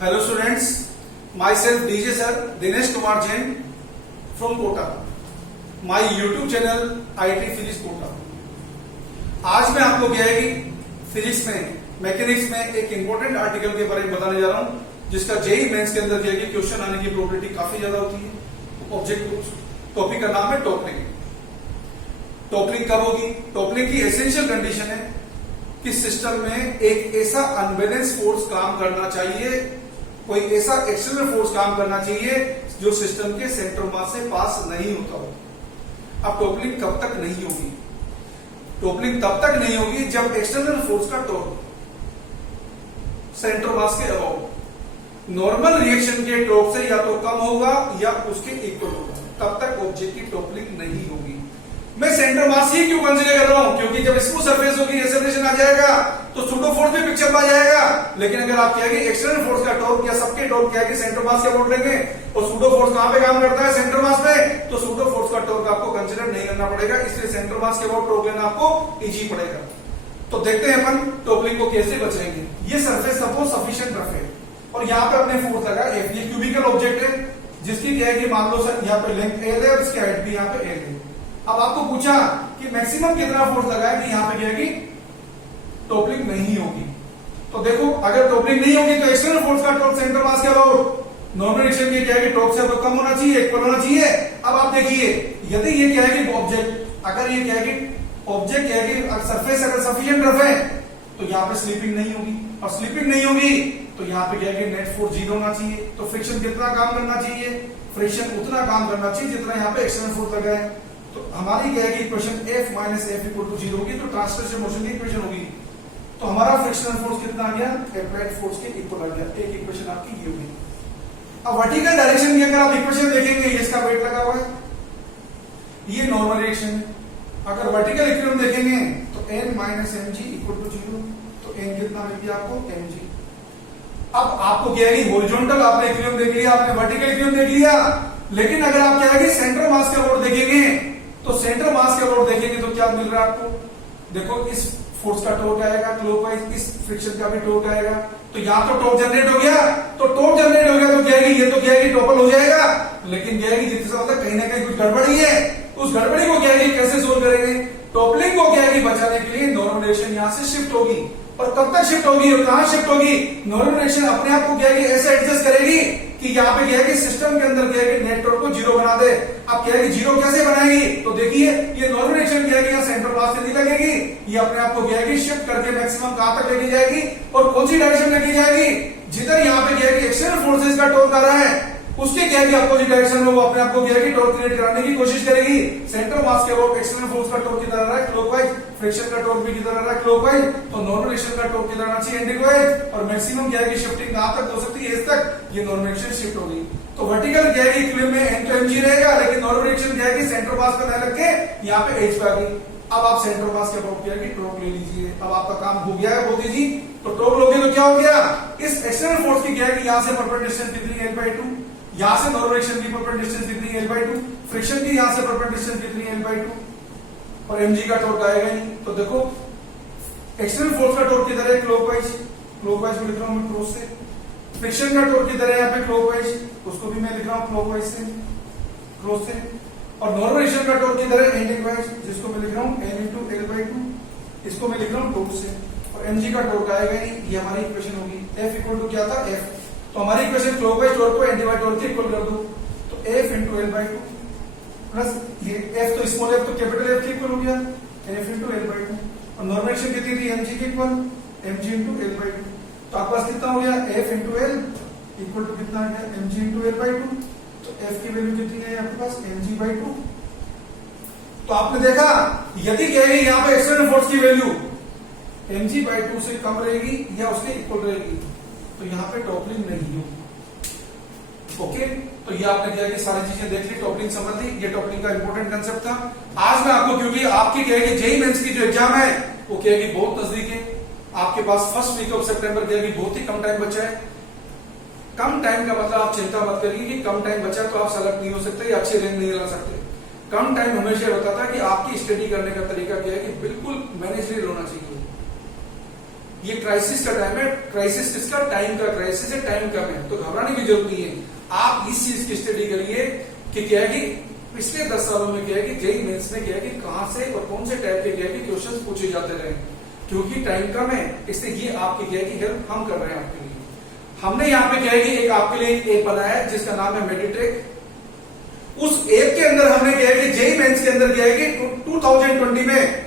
Hello students, myself DJ Sir Dinesh Kumar Jain from Kota. My YouTube channel IT Physics Kota. आज मैं आपको क्या है कि फिजिक्स में मैकेनिक्स में एक इंपॉर्टेंट आर्टिकल के बारे में बताने जा रहा हूं जिसका जेईई मेंस के अंदर क्या है कि क्वेश्चन आने की प्रोबेबिलिटी काफी ज्यादा होती है। ऑब्जेक्ट टॉपिक का नाम है टॉपलिंग। टॉपलिंग कब होगी? टॉपलिंग की एसेंशियल कंडीशन है कि सिस्टम में एक ऐसा अनबैलेंस फोर्स काम करना चाहिए, कोई ऐसा एक्सटर्नल फोर्स काम करना चाहिए जो सिस्टम के सेंटर मास से पास नहीं होता हो। अब टॉपलिंग कब तक नहीं होगी? टॉपलिंग तब तक नहीं होगी जब एक्सटर्नल फोर्स का टॉर्क सेंटर मास के अबाउट नॉर्मल रिएक्शन के टॉर्क से या तो कम होगा या उसके इक्वल होगा, तब तक ऑब्जेक्ट की टॉपलिंग नहीं होगी। मैं सेंटर मास ही क्यों कंसीडर कर रहा हूं? क्योंकि जब स्मूथ सरफेस होगी, एक्सेलरेशन आ जाएगा तो सूडो फोर्स भी पिक्चर में आ जाएगा। लेकिन अगर आप कहेंगे एक्सटर्नल फोर्स का टॉर्क या सबके टॉर्क क्या है कि सेंटर मास के अबाउट लेंगे और सूडो फोर्स कहां पे काम करता है? सेंटर मास पे। तो सूडो फोर्स का टॉर्क आपको कंसीडर नहीं करना पड़ेगा, इसलिए सेंटर मास के अबाउट टॉर्क लेना आपको इजी पड़ेगा। तो देखते हैं अपन टॉपलिंग को कैसे बचाएंगे। ये सरफेस सपोज सफिशिएंट रफ है और यहाँ पे अपने फोर्स लगा F। ये क्यूबिकल ऑब्जेक्ट है जिसकी क्या है कि मान लो सर यहाँ पे लेंथ L है और इसकी हाइट भी यहाँ पे L है। अब आपको पूछा कि मैक्सिमम कितना फोर्स लगा है कि यहाँ पे क्या है कि टॉपलिंग नहीं होगी। तो देखो अगर टॉपलिंग नहीं होगी तो एक्सटर्नल फोर्स का टॉर्क सेंटर मास के अबाउट नॉर्मल रिएक्शन की क्या है कि टॉर्क से तो कम होना चाहिए, इक्वल होना चाहिए। अब आप देखिए यदि ये क्या है कि ऑब्जेक्ट अगर ये क्या है कि ऑब्जेक्ट क्या है कि सरफेस अगर सफिशिएंट रफ है तो यहाँ पे स्लिपिंग नहीं होगी और स्लिपिंग नहीं होगी तो यहाँ पे क्या है कि नेट फोर्स 0 होना चाहिए। तो फ्रिक्शन कितना काम करना चाहिए? फ्रिक्शन उतना काम करना चाहिए जितना यहाँ पे एक्सटर्नल फोर्स लगा है। तो हमारी क्या है कि equation F minus F equal to 0 होगी, तो ट्रांसलेशन मोशन की इक्वेशन होगी। तो हमारा फ्रिक्शनल फोर्स कितना आ गया? अप्लाइड फोर्स के इक्वल आ गया। एक इक्वेशन आपकी ये होगी। अब वर्टिकल डायरेक्शन की अगर आप इक्वेशन देखेंगे, इसका वेट लगा हुआ है, ये नॉर्मल रिएक्शन है। अगर वर्टिकल इक्वेशन देखेंगे तो n minus mg equal to 0, तो n कितना मिल गया आपको? mg। अब आपको क्या है कि हॉरिजॉन्टल आपने इक्वेशन देख लिया, आपने वर्टिकल इक्वेशन देख लिया, लेकिन अगर आप क्या है कि सेंटर मास के अबाउट देखेंगे तो सेंटर मास के अबाउट देखेंगे तो क्या मिल रहा है आपको? देखो इस फोर्स का टॉर्क आएगा क्लॉकवाइज, इस फ्रिक्शन का भी टॉर्क आएगा। तो यहां तो टॉर्क जनरेट हो गया, तो टॉर्क जनरेट हो गया तो क्या है कि ये तो क्या है कि टॉपल हो जाएगा। लेकिन क्या है कि जितना मतलब कहीं ना कहीं कुछ गड़बड़ी है, उस गड़बड़ी को क्या है कि कैसे सोल्व करेंगे? टॉपलिंग को क्या है कि बचाने के लिए नॉर्मल डायरेक्शन यहां से शिफ्ट होगी। और कब तक शिफ्ट होगी और कहां शिफ्ट होगी? नॉर्मल डायरेक्शन अपने आप को क्या है कि ऐसे एडजस्ट करेगी कि यहाँ पे क्या है कि सिस्टम के अंदर क्या है कि नेट टॉर्क को 0 बना दे। अब क्या है कि 0 कैसे बनाएगी? तो देखिए ये नॉर्मल डायरेक्शन क्या है कि यहाँ सेंटर मास से नहीं लगेगी, ये अपने आप को क्या है कि शिफ्ट करके मैक्सिमम कहां तक लेके जाएगी और कौन सी डायरेक्शन लेके जाएगी? जिधर यहाँ पे क्या है कि एक्सटर्नल फोर्सेस का टॉर्क आ रहा है उसके क्या है कि अपोजिट डायरेक्शन में वो अपने आप को क्या है कि टॉर्क क्रिएट कराने की कोशिश करेगी। सेंटर मास के अबाउट एक्सटर्नल फोर्स का टॉर्क किधर आ रहा है? क्लॉकवाइज। फ्रिक्शन का टॉर्क भी किधर आ रहा है? क्लॉकवाइज। तो नॉर्मल डायरेक्शन का टॉर्क किधर आना चाहिए? एंटीक्लॉकवाइज। और मैक्सिमम क्या है कि शिफ्टिंग कहां तक हो सकती है? इस तक। ये नॉर्मल डायरेक्शन शिफ्ट होगी। तो वर्टिकल क्या है कि इक्विलिब्रियम में n तो mg रहेगा, लेकिन नॉर्मल डायरेक्शन क्या है कि सेंटर मास का ध्यान रख के यहाँ पे h पे आ गई। अब आप सेंटर मास के अबाउट क्या है कि टॉर्क ले लीजिए। अब आपका काम हो गया है बहुत इजी। तो टॉर्क लोगे तो क्या हो गया? इस एक्सटर्नल फोर्स की क्या है कि यहाँ से परपेंडिकुलर डिस्टेंस कितनी है? L/2। यहां से नॉर्मल डायरेक्शन की परपेंडिकुलर डिस्टेंस कितनी है? L/2। फ्रिक्शन की यहां से परपेंडिकुलर डिस्टेंस कितनी है? L/2। और mg का टॉर्क आएगा ही। तो देखो एक्सटर्नल फोर्स का टॉर्क किधर है? क्लॉकवाइज। क्लॉकवाइज में लिख रहा हूं मैं क्रॉस से। फ्रिक्शन का टॉर्क किधर है? यहाँ पे क्लॉकवाइज, उसको भी मैं लिख रहा हूं क्लॉकवाइज से, क्रॉस से। और नॉर्मल डायरेक्शन का टॉर्क किधर है? एंटीक्लॉकवाइज, जिसको मैं लिख रहा हूं n × L/2, इसको मैं लिख रहा हूं टॉर्क से। और mg का टॉर्क आएगा ही। ये हमारी इक्वेशन होगी। F इक्वल टू क्या था? F। तो हमारी इक्वेशन क्लॉकवाइज टॉर्क को एंटी वाइज टॉर्क के इक्वल कर दो, तो F × L/2 प्लस ये F तो स्मॉल f तो कैपिटल F के इक्वल हो गया, F × L/2। और नॉर्मल डायरेक्शन कितनी थी? mg के इक्वल, mg × L/2। तो आपके पास कितना हो गया? F × L इक्वल टू कितना आ गया? mg × L/2। तो F की वैल्यू कितनी है आपके पास? mg/2। तो आपने देखा यदि कहेंगे यहाँ पे एक्सटर्नल फोर्स की वैल्यू mg/2 से कम रहेगी या उसके इक्वल रहेगी तो यहाँ पे टॉपलिंग नहीं होगी। ओके, तो ये आपने क्या कि सारी चीजें देख ली टॉपलिंग संबंधी। ये टॉपलिंग का इंपॉर्टेंट कंसेप्ट था। आज मैं आपको, क्योंकि आपकी क्या है कि जेईई मेंस की जो एग्जाम है वो क्या है कि बहुत नजदीक है, आपके पास फर्स्ट वीक ऑफ सितंबर क्या है कि बहुत ही कम टाइम बचा है। कम टाइम का मतलब आप चिंता मत करिए कि कम टाइम बचा तो आप सेलेक्ट नहीं हो सकते या अच्छी रैंक नहीं ला सकते। कम टाइम हमेशा होता था कि आपकी स्टडी करने का तरीका क्या है कि बिल्कुल मैनेजरियल होना चाहिए। ये क्राइसिस का टाइम है। क्राइसिस किसका? टाइम का क्राइसिस है, टाइम कम है, तो घबराने की जरूरत नहीं है। आप इस चीज की स्टडी करिए कि क्या है कि पिछले 10 सालों में क्या है कि जेईई मेंस में क्या है कि कहां से और कौन से टाइप के क्या है कि क्वेश्चंस पूछे जाते रहे, क्योंकि टाइम कम है, इसलिए ये आपकी क्या है कि हेल्प हम कर रहे हैं आपके लिए। हमने यहाँ पे क्या है कि एक आपके लिए एक बनाया है जिसका नाम है मेडिट्रेक। उस ऐप के अंदर हमने क्या है कि जेईई मेंस के अंदर क्या है कि 2020 में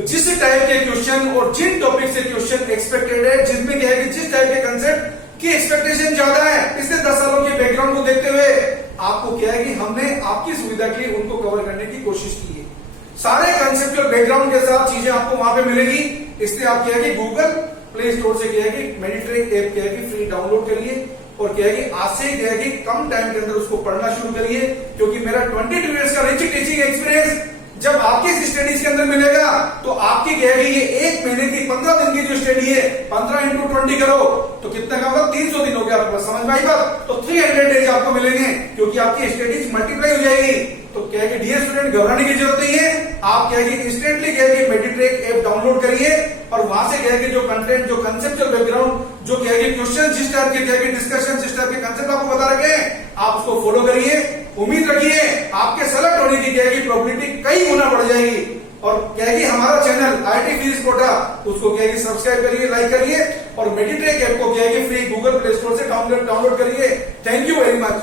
जिस टाइप के क्वेश्चन और जिन टॉपिक से क्वेश्चन एक्सपेक्टेड है, जिसमें क्या है कि जिस टाइप के कंसेप्ट की एक्सपेक्टेशन ज्यादा है, पिछले 10 सालों के बैकग्राउंड को देखते हुए आपको क्या है कि हमने आपकी सुविधा के लिए उनको कवर करने की कोशिश की है। सारे कंसेप्चुअल बैकग्राउंड के साथ चीजें आपको वहां पे मिलेगी। इसलिए आप क्या है कि गूगल प्ले स्टोर से क्या है कि मेडिट्रेक ऐप क्या है कि फ्री डाउनलोड करिए और क्या है कि आज से क्या है कि कम टाइम के अंदर उसको पढ़ना शुरू करिए, क्योंकि मेरा 22 इयर्स का रिच टीचिंग एक्सपीरियंस जब आपकी स्टडीज के अंदर मिलेगा तो आपकी क्या है ये 1 महीने की 15 दिन की जो स्टडी है 15 into 20 करो तो कितना का होगा? 300 दिन हो गया आपके पास। समझ में आई बात? तो 300 डेज आपको मिलेंगे, क्योंकि आपकी स्टडीज मल्टीप्लाई हो जाएगी। तो क्या है कि डियर स्टूडेंट, घबराने की जरूरत नहीं है। आप क्या है कि इंस्टेंटली क्या है कि मेडिट्रेक ऐप डाउनलोड करिए और वहां से क्या है कि जो कंटेंट, जो कंसेप्चुअल बैकग्राउंड, जो क्या है कि क्वेश्चन, जिस टाइप के क्या है कि डिस्कशन, जिस टाइप के कंसेप्ट आपको बता रखे हैं, आप उसको फॉलो करिए। उम्मीद रखिए आपके सेलेक्ट होने की क्या है कि प्रोबेबिलिटी कई गुना बढ़ जाएगी। और क्या है कि हमारा चैनल आईटी फिजिक्स कोटा, उसको क्या है कि सब्सक्राइब करिए, लाइक करिए और मेडिट्रेक ऐप को क्या है कि फ्री गूगल प्ले स्टोर से डाउनलोड करिए। Thank you very much.